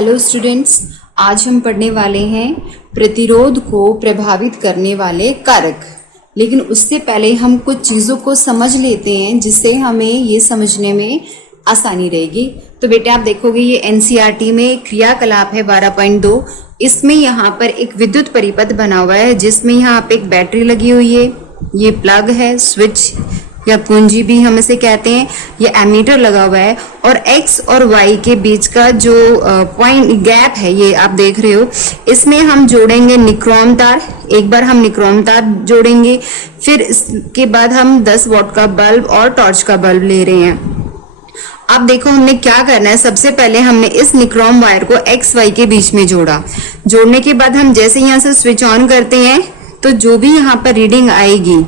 Hello students, आज हम पढ़ने वाले हैं प्रतिरोध को प्रभावित करने वाले कारक। लेकिन उससे पहले हम कुछ चीज़ों को समझ लेते हैं जिससे हमें ये समझने में आसानी रहेगी। तो बेटे आप देखोगे ये एनसीईआरटी में क्रियाकलाप है 12.2। इसमें यहाँ पर एक विद्युत परिपथ बना हुआ है जिसमें यहाँ पे एक बैटरी लगी हुई है, ये प्लग है, स्विच या कुंजी भी हम इसे कहते हैं, ये एमीटर लगा हुआ है और x और y के बीच का जो पॉइंट गैप है ये आप देख रहे हो, इसमें हम जोड़ेंगे निक्रोम तार। एक बार हम निक्रोम तार जोड़ेंगे, फिर इसके बाद हम 10 वॉट का बल्ब और टॉर्च का बल्ब ले रहे हैं। अब देखो हमने क्या करना है, सबसे पहले हमने इस निक्रोम वायर को x y के बीच में जोड़ा। जोड़ने के बाद हम जैसे यहाँ से स्विच ऑन करते हैं तो जो भी यहाँ पर रीडिंग आएगी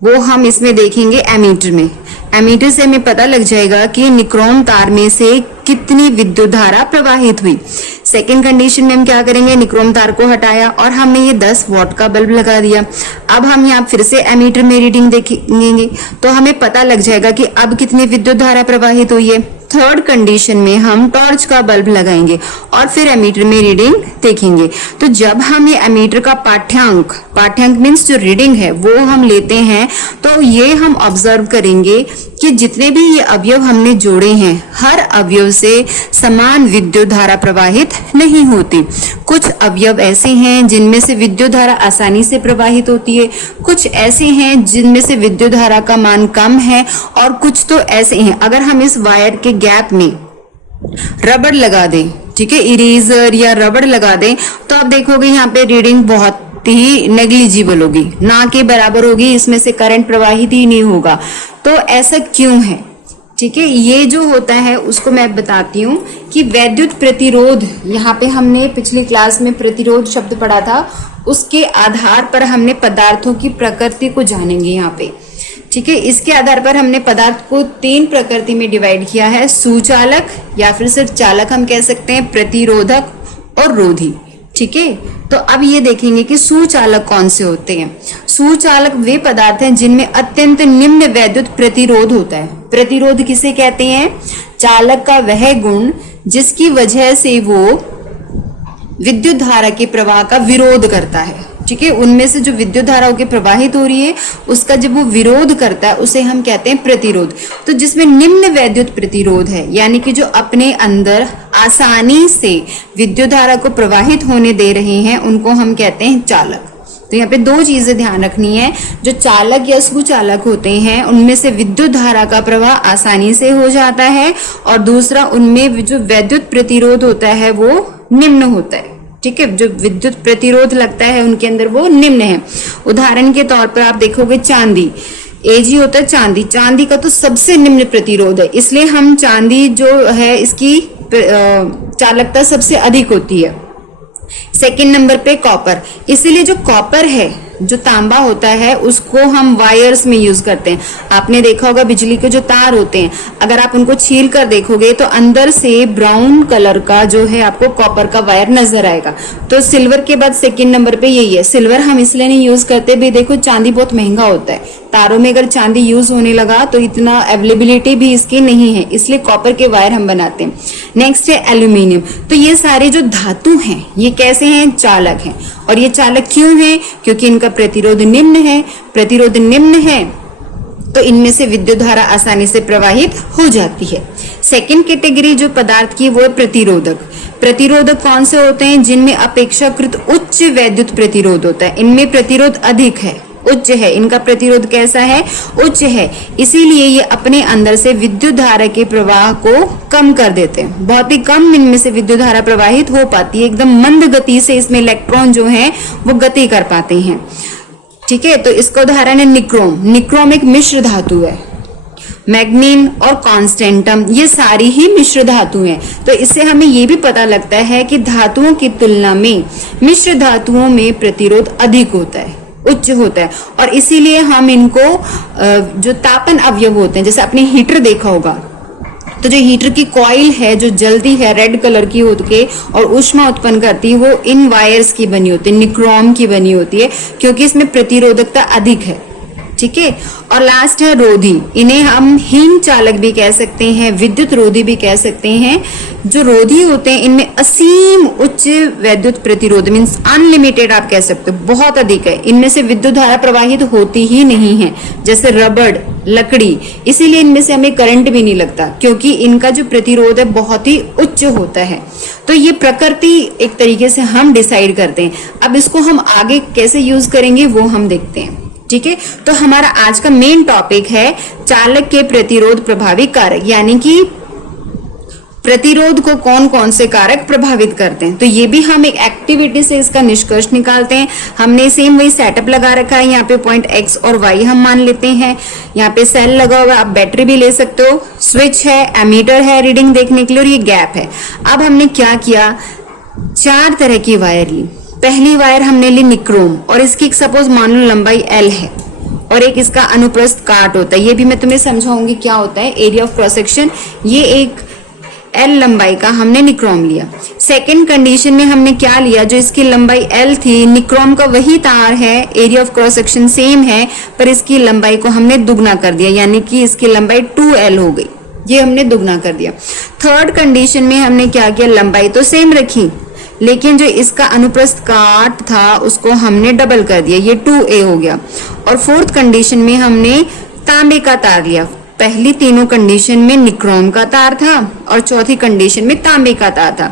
वो हम इसमें देखेंगे एमीटर में। एमीटर से हमें पता लग जाएगा कि निक्रोम तार में से कितनी विद्युत धारा प्रवाहित हुई। सेकेंड कंडीशन में हम क्या करेंगे, निक्रोम तार को हटाया और हमने ये 10 वॉट का बल्ब लगा दिया। अब हम यहाँ फिर से एमीटर में रीडिंग देखेंगे तो हमें पता लग जाएगा कि अब कितनी विद्युत धारा प्रवाहित हुई है। थर्ड कंडीशन में हम टॉर्च का बल्ब लगाएंगे और फिर एमीटर में रीडिंग देखेंगे। तो जब हम ये एमीटर का पाठ्यांक मीन्स जो रीडिंग है वो हम लेते हैं तो ये हम ऑब्जर्व करेंगे कि जितने भी ये अवयव हमने जोड़े हैं हर अवयव से समान विद्युत धारा प्रवाहित नहीं होती। कुछ अवयव ऐसे हैं जिनमें से विद्युत धारा आसानी से प्रवाहित होती है, कुछ ऐसे हैं जिनमें से विद्युत धारा का मान कम है और कुछ तो ऐसे हैं अगर हम इस वायर के गैप में रबड़ लगा दें, ठीक है, इरेजर या रबड़ लगा दें तो आप देखोगे यहाँ पे रीडिंग बहुत ही नेग्लिजिबल होगी, ना के बराबर होगी, इसमें से करंट प्रवाहित ही नहीं होगा। तो ऐसा क्यों है, ठीक है, ये जो होता है उसको मैं बताती हूँ कि वैद्युत प्रतिरोध, यहाँ पे हमने पिछली क्लास में प्रतिरोध शब्द पढ़ा था, उसके आधार पर हमने पदार्थों की प्रकृति को जानेंगे यहाँ पे, ठीक है। इसके आधार पर हमने पदार्थ को 3 प्रकृति में डिवाइड किया है, सुचालक या फिर सिर्फ चालक हम कह सकते हैं, प्रतिरोधक और रोधी, ठीक है। तो अब ये देखेंगे कि सुचालक कौन से होते हैं। सुचालक वे पदार्थ हैं जिनमें अत्यंत निम्न वैद्युत प्रतिरोध होता है। प्रतिरोध किसे कहते हैं, चालक का वह गुण जिसकी वजह से वो विद्युत धारा के प्रवाह का विरोध करता है, ठीक है। उनमें से जो विद्युत धारा होकर प्रवाहित हो रही है उसका जब वो विरोध करता है उसे हम कहते हैं प्रतिरोध। तो जिसमें निम्न वैद्युत प्रतिरोध है यानी कि जो अपने अंदर आसानी से विद्युत धारा को प्रवाहित होने दे रहे हैं उनको हम कहते हैं चालक। तो यहाँ पे 2 चीजें ध्यान रखनी है, जो चालक या सुचालक होते हैं उनमें से विद्युत धारा का प्रवाह आसानी से हो जाता है और दूसरा उनमें जो वैद्युत प्रतिरोध होता है वो निम्न होता है, ठीक है। जो विद्युत प्रतिरोध लगता है उनके अंदर वो निम्न है। उदाहरण के तौर पर आप देखोगे चांदी, एजी होता है चांदी, चांदी का तो सबसे निम्न प्रतिरोध है, इसलिए हम चांदी जो है इसकी चालकता सबसे अधिक होती है। सेकंड नंबर पे कॉपर, इसीलिए जो कॉपर है, जो तांबा होता है उसको हम वायर्स में यूज करते हैं। आपने देखा होगा बिजली के जो तार होते हैं अगर आप उनको छील कर देखोगे तो अंदर से ब्राउन कलर का जो है आपको कॉपर का वायर नजर आएगा। तो सिल्वर के बाद सेकंड नंबर पे यही है। सिल्वर हम इसलिए नहीं यूज करते भी, देखो चांदी बहुत महंगा होता है, तारों में अगर चांदी यूज होने लगा तो इतना अवेलेबिलिटी भी इसकी नहीं है, इसलिए कॉपर के वायर हम बनाते हैं। नेक्स्ट है एल्यूमिनियम। तो ये सारे जो धातु हैं ये कैसे हैं, चालक हैं। और ये चालक क्यों है, क्योंकि इनका प्रतिरोध निम्न है। प्रतिरोध निम्न है तो इनमें से विद्युत धारा आसानी से प्रवाहित हो जाती है। सेकंड कैटेगरी जो पदार्थ की वो है प्रतिरोधक। प्रतिरोधक कौन से होते हैं, जिनमें अपेक्षाकृत उच्च वैद्युत प्रतिरोध होता है, इनमें प्रतिरोध अधिक है, उच्च है, इनका प्रतिरोध कैसा है, उच्च है, इसीलिए ये अपने अंदर से विद्युत धारा के प्रवाह को कम कर देते हैं। बहुत ही कम इनमें से विद्युत धारा प्रवाहित हो पाती है, एकदम मंद गति से इसमें इलेक्ट्रॉन जो है वो गति कर पाते हैं, ठीक है। तो इसका उदाहरण है निक्रोम। निक्रोम एक मिश्र धातु है। मैग्नीन और कॉन्स्टेंटम ये सारी ही मिश्र धातु हैं। तो इससे हमें ये भी पता लगता है कि धातुओं की तुलना में मिश्र धातुओं में प्रतिरोध अधिक होता है, उच्च होता है, और इसीलिए हम इनको जो तापन अवयव होते हैं, जैसे आपने हीटर देखा होगा तो जो हीटर की कॉइल है जो जलती है रेड कलर की होके और ऊष्मा उत्पन्न करती है वो इन वायर्स की बनी होती है, निक्रोम की बनी होती है, क्योंकि इसमें प्रतिरोधकता अधिक है, ठीक है। और लास्ट है रोधी। इन्हें हम हीन चालक भी कह सकते हैं, विद्युत रोधी भी कह सकते हैं, जो रोधी होते हैं इनमें असीम उच्च वैद्युत प्रतिरोध मीन्स अनलिमिटेड आप कह सकते हो, बहुत अधिक है। इनमें से विद्युत धारा प्रवाहित होती ही नहीं है, जैसे रबड़, लकड़ी, इसीलिए इनमें से हमें करंट भी नहीं लगता क्योंकि इनका जो प्रतिरोध है बहुत ही उच्च होता है। तो ये प्रकृति एक तरीके से हम डिसाइड करते हैं। अब इसको हम आगे कैसे यूज करेंगे वो हम देखते हैं, ठीक है। तो हमारा आज का मेन टॉपिक है चालक के प्रतिरोध प्रभावी कारक, यानी कि प्रतिरोध को कौन कौन से कारक प्रभावित करते हैं। तो ये भी हम एक एक्टिविटी से इसका निष्कर्ष निकालते हैं। हमने सेम वही सेटअप लगा रखा है, यहाँ पे पॉइंट एक्स और वाई हम मान लेते हैं। यहाँ पे सेल लगा हुआ है, आप बैटरी भी ले सकते हो, स्विच है, एमीटर है रीडिंग देखने के लिए, और ये गैप है। अब हमने क्या किया, 4 तरह की वायर ली। पहली वायर हमने ली निक्रोम, और इसकी सपोज मान लो लंबाई L है, और एक इसका अनुप्रस्थ काट होता है। ये भी मैं तुम्हें समझाऊंगी क्या होता है, एरिया ऑफ क्रॉस सेक्शन। ये एक L लंबाई का हमने निक्रोम लिया। सेकेंड कंडीशन में हमने क्या लिया, जो इसकी लंबाई L थी, निक्रोम का वही तार है, area of cross section same है, पर इसकी लंबाई को हमने दुगना कर दिया, यानी कि इसकी लंबाई 2L हो गई। ये हमने दुगना कर दिया। थर्ड कंडीशन में हमने क्या किया, लंबाई तो सेम रखी, लेकिन जो इसका अनुप्रस्थ काट था उसको हमने डबल कर दिया, ये 2A हो गया। और फोर्थ कंडीशन में हमने तांबे का तार लिया। पहली तीनों कंडीशन में निक्रोम का तार था और चौथी कंडीशन में तांबे का तार था।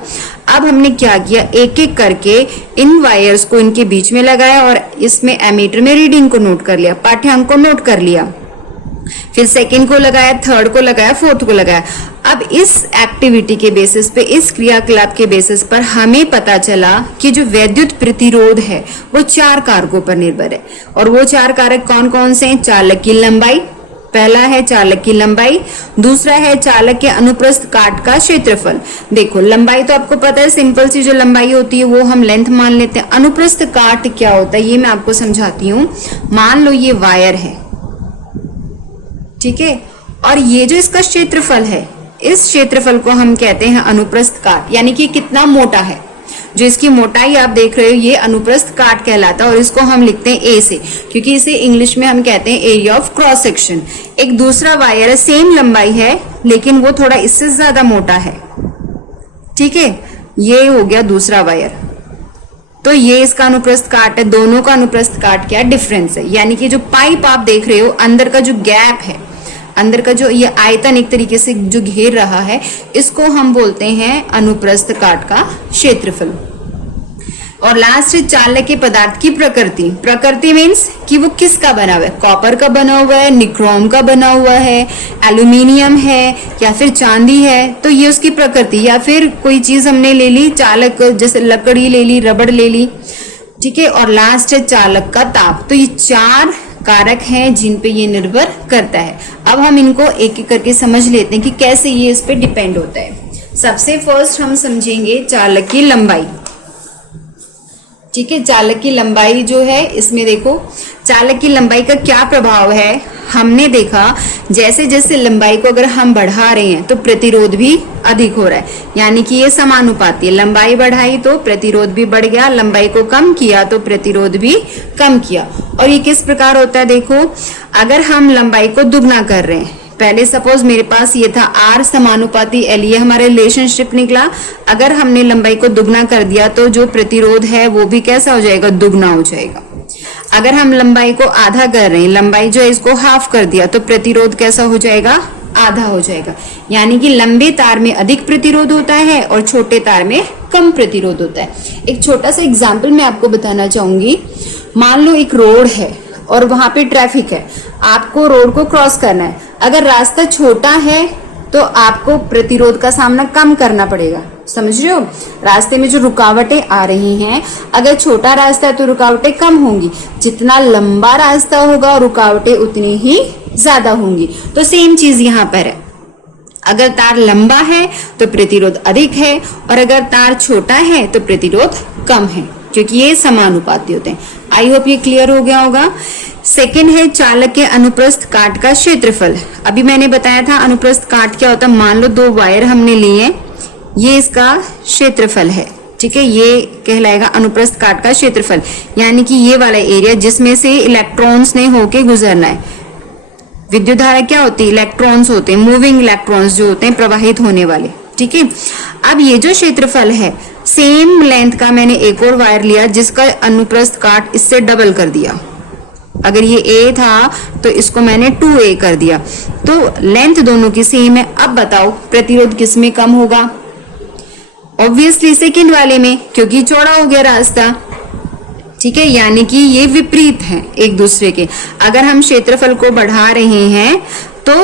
अब हमने क्या किया, एक एक करके इन वायर्स को इनके बीच में लगाया और इसमें एमीटर में रीडिंग को नोट कर लिया, पाठ्यांक को नोट कर लिया। फिर सेकंड को लगाया, थर्ड को लगाया, फोर्थ को लगाया। अब इस एक्टिविटी के बेसिस पे, इस क्रियाकलाप के बेसिस पर हमें पता चला कि जो वैद्युत प्रतिरोध है वो 4 कारकों पर निर्भर है। और वो 4 कारक कौन कौन से हैं, चालक की लंबाई, पहला है चालक की लंबाई, दूसरा है चालक के अनुप्रस्थ काट का क्षेत्रफल। देखो लंबाई तो आपको पता है, सिंपल सी जो लंबाई होती है वो हम लेंथ मान लेते हैं। अनुप्रस्थ काट क्या होता है ये मैं आपको समझाती हूँ। मान लो ये वायर है, ठीक है, और ये जो इसका क्षेत्रफल है, इस क्षेत्रफल को हम कहते हैं अनुप्रस्थ काट, यानी कि कितना मोटा है। जो इसकी मोटाई आप देख रहे हो ये अनुप्रस्थ काट कहलाता है, और इसको हम लिखते हैं A से, क्योंकि इसे इंग्लिश में हम कहते हैं एरिया ऑफ क्रॉस सेक्शन। एक दूसरा वायर है, सेम लंबाई है लेकिन वो थोड़ा इससे ज्यादा मोटा है, ठीक है, ये हो गया दूसरा वायर। तो ये इसका अनुप्रस्थ काट है, दोनों का अनुप्रस्थ काट क्या डिफरेंस है। यानी कि जो पाइप आप देख रहे हो, अंदर का जो गैप है, अंदर का जो ये आयतन एक तरीके से जो घेर रहा है, इसको हम बोलते हैं अनुप्रस्थ काट का क्षेत्रफल। और लास्ट चालक के पदार्थ की प्रकृति। प्रकृति मीन्स कि वो किसका बना हुआ है, कॉपर का बना हुआ है, निक्रोम का बना हुआ है, एल्यूमिनियम है या फिर चांदी है, तो ये उसकी प्रकृति। या फिर कोई चीज हमने ले ली चालक, जैसे लकड़ी ले ली, रबड़ ले ली, ठीक है। और लास्ट है चालक का ताप। तो ये 4 कारक हैं जिन पे ये निर्भर करता है। अब हम इनको एक एक करके समझ लेते हैं कि कैसे ये इस पे डिपेंड होता है। सबसे फर्स्ट हम समझेंगे चालक की लंबाई, ठीक है। चालक की लंबाई जो है, इसमें देखो चालक की लंबाई का क्या प्रभाव है। हमने देखा जैसे जैसे लंबाई को अगर हम बढ़ा रहे हैं तो प्रतिरोध भी अधिक हो रहा है, यानी कि ये समानुपाती है। लंबाई बढ़ाई तो प्रतिरोध भी बढ़ गया, लंबाई को कम किया तो प्रतिरोध भी कम किया। और ये किस प्रकार होता है, देखो अगर हम लंबाई को दुगना कर रहे हैं, पहले सपोज मेरे पास ये था R समानुपाती L, ये हमारा रिलेशनशिप निकला। अगर हमने लंबाई को दुगना कर दिया तो जो प्रतिरोध है वो भी कैसा हो जाएगा, दुगना हो जाएगा। अगर हम लंबाई को आधा कर रहे हैं, लंबाई जो है इसको हाफ कर दिया, तो प्रतिरोध कैसा हो जाएगा, आधा हो जाएगा। यानी कि लंबे तार में अधिक प्रतिरोध होता है और छोटे तार में कम प्रतिरोध होता है। एक छोटा सा एग्जाम्पल मैं आपको बताना चाहूंगी। मान लो एक रोड है और वहां पे ट्रैफिक है, आपको रोड को क्रॉस करना है। अगर रास्ता छोटा है तो आपको प्रतिरोध का सामना कम करना पड़ेगा, समझ रहे हो। रास्ते में जो रुकावटें आ रही हैं, अगर छोटा रास्ता है तो रुकावटें कम होंगी, जितना लंबा रास्ता होगा रुकावटें उतनी ही ज्यादा होंगी। तो सेम चीज यहाँ पर है, अगर तार लंबा है तो प्रतिरोध अधिक है और अगर तार छोटा है तो प्रतिरोध कम है, क्योंकि ये समानुपाती होते हैं। आई होप ये क्लियर हो गया होगा। सेकेंड है चालक के अनुप्रस्थ काट का क्षेत्रफल। अभी मैंने बताया था अनुप्रस्थ काट क्या होता है। मान लो 2 वायर हमने लिए, ये इसका क्षेत्रफल है, ठीक है, ये कहलाएगा अनुप्रस्थ काट का क्षेत्रफल। यानी कि ये वाला एरिया जिसमें से इलेक्ट्रॉन्स ने होके गुजरना है। विद्युत धारा क्या होती है, इलेक्ट्रॉन्स होते हैं, मूविंग इलेक्ट्रॉन्स जो होते हैं प्रवाहित होने वाले, ठीक है। अब ये जो क्षेत्रफल है, सेम लेंथ का मैंने एक और वायर लिया जिसका अनुप्रस्थ काट इससे डबल कर दिया। अगर ये a था तो इसको मैंने 2a कर दिया, तो लेंथ दोनों की सेम है। अब बताओ प्रतिरोध किस में कम होगा? ऑब्वियसली सेकंड वाले में, क्योंकि चौड़ा हो गया रास्ता, ठीक है। यानी कि ये विपरीत है एक दूसरे के। अगर हम क्षेत्रफल को बढ़ा रहे हैं तो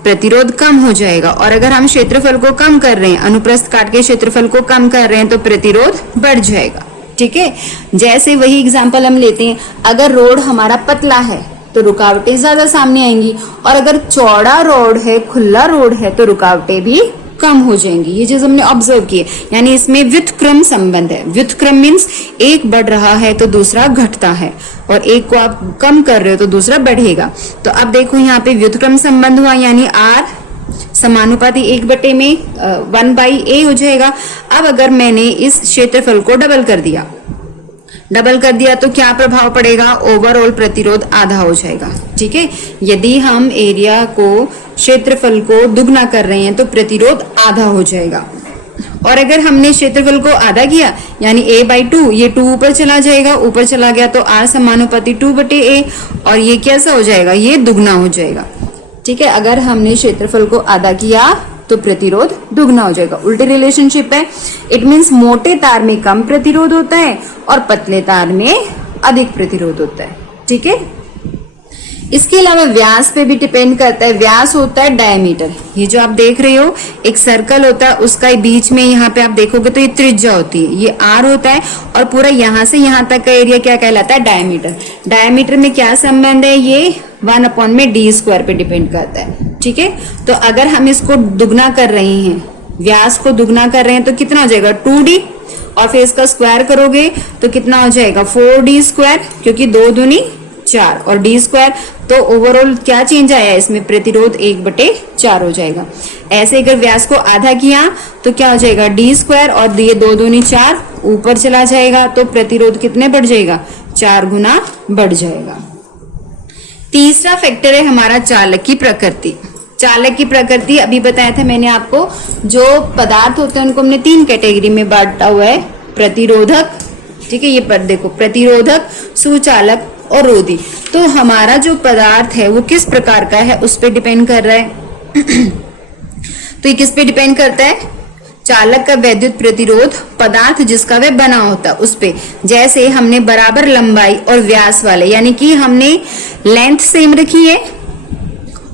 प्रतिरोध कम हो जाएगा, और अगर हम क्षेत्रफल को कम कर रहे हैं, अनुप्रस्थ काट के क्षेत्रफल को कम कर रहे हैं, तो प्रतिरोध बढ़ जाएगा, ठीक है। जैसे वही एग्जांपल हम लेते हैं, अगर रोड हमारा पतला है तो रुकावटें ज्यादा सामने आएंगी, और अगर चौड़ा रोड है, खुला रोड है, तो रुकावटें भी कम हो जाएंगी। ये चीज हमने ऑब्जर्व की है। यानी इसमें व्युत्क्रम संबंध है। व्युत्क्रम मीन्स एक बढ़ रहा है तो दूसरा घटता है, और एक को आप कम कर रहे हो तो दूसरा बढ़ेगा। तो अब देखो यहाँ पे व्युत्क्रम संबंध हुआ, यानी R समानुपाती 1/a हो जाएगा। अब अगर मैंने इस क्षेत्रफल को डबल कर दिया तो क्या प्रभाव पड़ेगा? ओवरऑल प्रतिरोध आधा हो जाएगा, ठीक है। यदि हम एरिया को, क्षेत्रफल को दुगना कर रहे हैं तो प्रतिरोध आधा हो जाएगा। और अगर हमने क्षेत्रफल को आधा किया, यानी a/2, ये 2 ऊपर चला जाएगा, ऊपर चला गया तो R समानुपाती 2/a, और ये कैसा हो जाएगा? ये दुगना हो जाएगा, ठीक है। अगर हमने क्षेत्रफल को आधा किया तो प्रतिरोध दुगना हो जाएगा। उल्टी रिलेशनशिप है। इट मीन्स मोटे तार में कम प्रतिरोध होता है और पतले तार में अधिक प्रतिरोध होता है, ठीक है। इसके अलावा व्यास पे भी डिपेंड करता है। व्यास होता है डायमीटर। ये जो आप देख रहे हो एक सर्कल होता है, उसका बीच में यहाँ पे आप देखोगे तो ये त्रिज्या होती है, ये R होता है, और पूरा यहाँ से यहाँ तक का एरिया क्या कहलाता है? डायमीटर। डायमीटर में क्या संबंध है? ये 1/d² पे डिपेंड करता है, ठीक है। तो अगर हम इसको दुगना कर रहे हैं, व्यास को दुगना कर रहे हैं, तो कितना हो जाएगा? 2d, और फिर इसका स्क्वायर करोगे तो कितना हो जाएगा? 4d², क्योंकि 2 दूनी 4 और d²। तो ओवरऑल क्या चेंज आया इसमें? प्रतिरोध 1/4 हो जाएगा। ऐसे अगर व्यास को आधा किया तो क्या हो जाएगा? d², और ये 2 दूनी 4 ऊपर चला जाएगा, तो प्रतिरोध कितने बढ़ जाएगा? 4 गुना बढ़ जाएगा। तीसरा फैक्टर है हमारा चालक की प्रकृति। चालक की प्रकृति अभी बताया था मैंने आपको। जो पदार्थ होते हैं उनको हमने 3 कैटेगरी में बांटा हुआ है। प्रतिरोधक, ठीक है, ये पर देखो, प्रतिरोधक, सुचालक और रोधी। तो हमारा जो पदार्थ है वो किस प्रकार का है उस पे डिपेंड कर रहा है। तो ये किस पे डिपेंड करता है? चालक का वैद्युत प्रतिरोध, पदार्थ जिसका वह बना होता है उस पे। जैसे हमने बराबर लंबाई और व्यास वाले, यानी कि हमने लेंथ सेम रखी है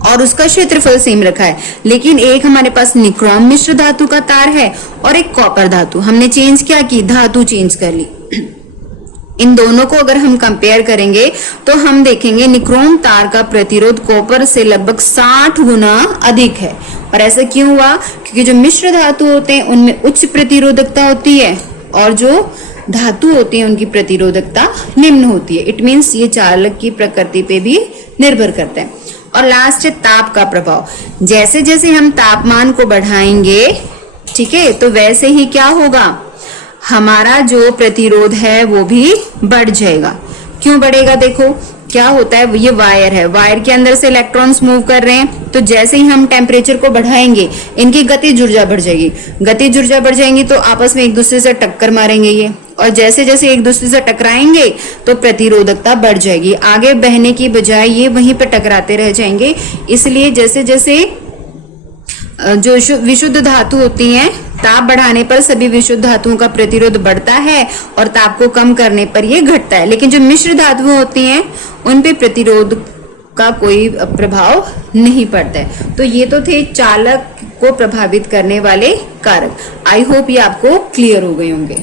और उसका क्षेत्रफल सेम रखा है, लेकिन एक हमारे पास निक्रोम मिश्र धातु का तार है और एक कॉपर धातु। हमने चेंज क्या की? धातु चेंज कर ली। इन दोनों को अगर हम कंपेयर करेंगे तो हम देखेंगे निक्रोम तार का प्रतिरोध कॉपर से लगभग 60 गुना अधिक है। और ऐसा क्यों हुआ? क्योंकि जो मिश्र धातु होते हैं उनमें उच्च प्रतिरोधकता होती है और जो धातु होती है उनकी प्रतिरोधकता निम्न होती है। इट मीन्स ये चालक की प्रकृति पे भी निर्भर करता है। और लास्ट है ताप का प्रभाव। जैसे जैसे हम तापमान को बढ़ाएंगे, ठीक है, तो वैसे ही क्या होगा? हमारा जो प्रतिरोध है वो भी बढ़ जाएगा। क्यों बढ़ेगा? देखो क्या होता है, ये वायर है, वायर के अंदर से इलेक्ट्रॉन्स मूव कर रहे हैं, तो जैसे ही हम टेम्परेचर को बढ़ाएंगे इनकी गतिज ऊर्जा बढ़ जाएगी। गतिज ऊर्जा बढ़ जाएंगी तो आपस में एक दूसरे से टक्कर मारेंगे ये, और जैसे जैसे एक दूसरे से टकराएंगे तो प्रतिरोधकता बढ़ जाएगी। आगे बहने की बजाय ये वहीं पर टकराते रह जाएंगे। इसलिए जैसे जैसे जो विशुद्ध धातु होती हैं, ताप बढ़ाने पर सभी विशुद्ध धातुओं का प्रतिरोध बढ़ता है और ताप को कम करने पर ये घटता है। लेकिन जो मिश्र धातुएं होती हैं उन पे प्रतिरोध का कोई प्रभाव नहीं पड़ता है। तो ये तो थे चालक को प्रभावित करने वाले कारक। आई होप ये आपको क्लियर हो गए होंगे।